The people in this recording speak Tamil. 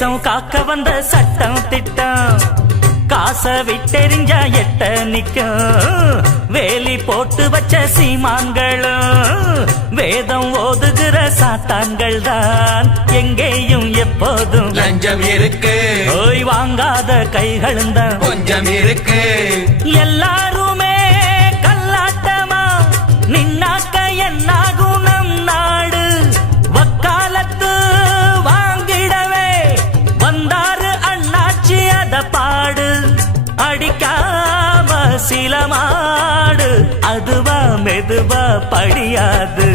தேசம் காக்க வந்த சட்டம் திட்டம் காச விட்டெறிஞ்சா எட்ட நிக்கும் வேலி போட்டு வச்ச சீமான்களும் வேதம் ஓதுகிற சாத்தான்கள் தான் எங்கேயும் எப்போதும் லஞ்சம் இருக்கு ஓய் வாங்காத கைகளும் தான் கொஞ்சம் இருக்கு எல்லாருமே கல்லாட்டமா நின்னாக்க என்னாகும் நம் நாடு வக்காலத்து வாங்கிடவே வந்தாரு அண்ணாச்சி அத பாடு அடிக்காம சில மாடு அதுவா மெதுவா படியாது